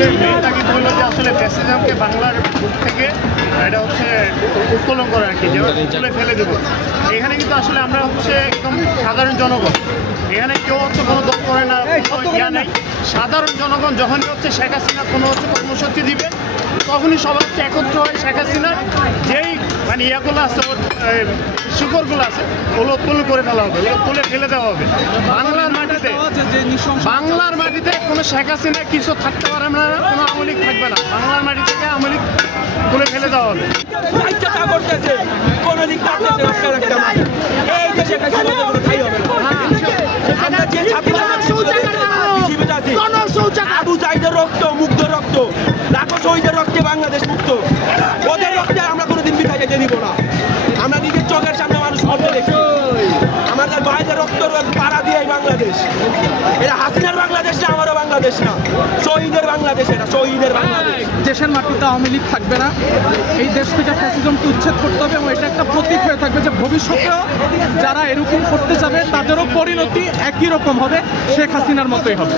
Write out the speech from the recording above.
আমাদের মেইন তাগিদ হলো যে আসলে ফ্যাসিজমকে বাংলার বুক থেকে এটা হচ্ছে উত্তোলন করা আর কি, যেমন তুলে ফেলে দেবো। এখানে কিন্তু আসলে আমরা হচ্ছে একদম সাধারণ জনগণ, এখানে কেউ হচ্ছে কোনো দল করে না, ইয়া নেই। সাধারণ জনগণ যখনই হচ্ছে শেখ হাসিনা কোনো হচ্ছে কর্মসূচি দিবে তখনই সবাই হচ্ছে একত্র হয়ে শেখ হাসিনার যেই মানে ইয়াগুলো আছে, শিকড়গুলো আছে, ওগুলো উত্তোলন করে ফেলা হবে, ওগুলো তুলে ফেলে দেওয়া হবে। বাংলার মাটিতে কোনো শেখ হাসিনা কিছু থাকতে পারে না, কোনো আওয়ামী লীগ থাকবে না। বাংলার মাটি থেকে আওয়ামী লীগ তুলে ফেলে দেওয়া হবে। আবু সাইদের রক্ত, মুগ্ধ রক্ত, লাখো শহীদের রক্তে বাংলাদেশ মুক্ত। ওদের রক্তে আমরা কোনোদিন মিঠাই যেতে দিব না। আমরা নিজের চোখের সামনে মানুষ মরতে দেখি। আমাদের ভাইদের রক্ত পাড়া দিয়ে বাংলাদেশ। এটা হাসিনার বাংলাদেশ না, আমারও বাংলাদেশ না, শহীদের বাংলাদেশ। এটা শহীদের বাংলাদেশ। দেশের মাটিতে আওয়ামী লীগ থাকবে না, এই দেশ থেকে ফ্যাসিজমকে উচ্ছেদ করতে হবে এবং এটা একটা প্রতীক হয়ে থাকবে যে ভবিষ্যতেও যারা এরকম করতে যাবে তাদেরও পরিণতি একই রকম হবে, শেখ হাসিনার মতোই হবে।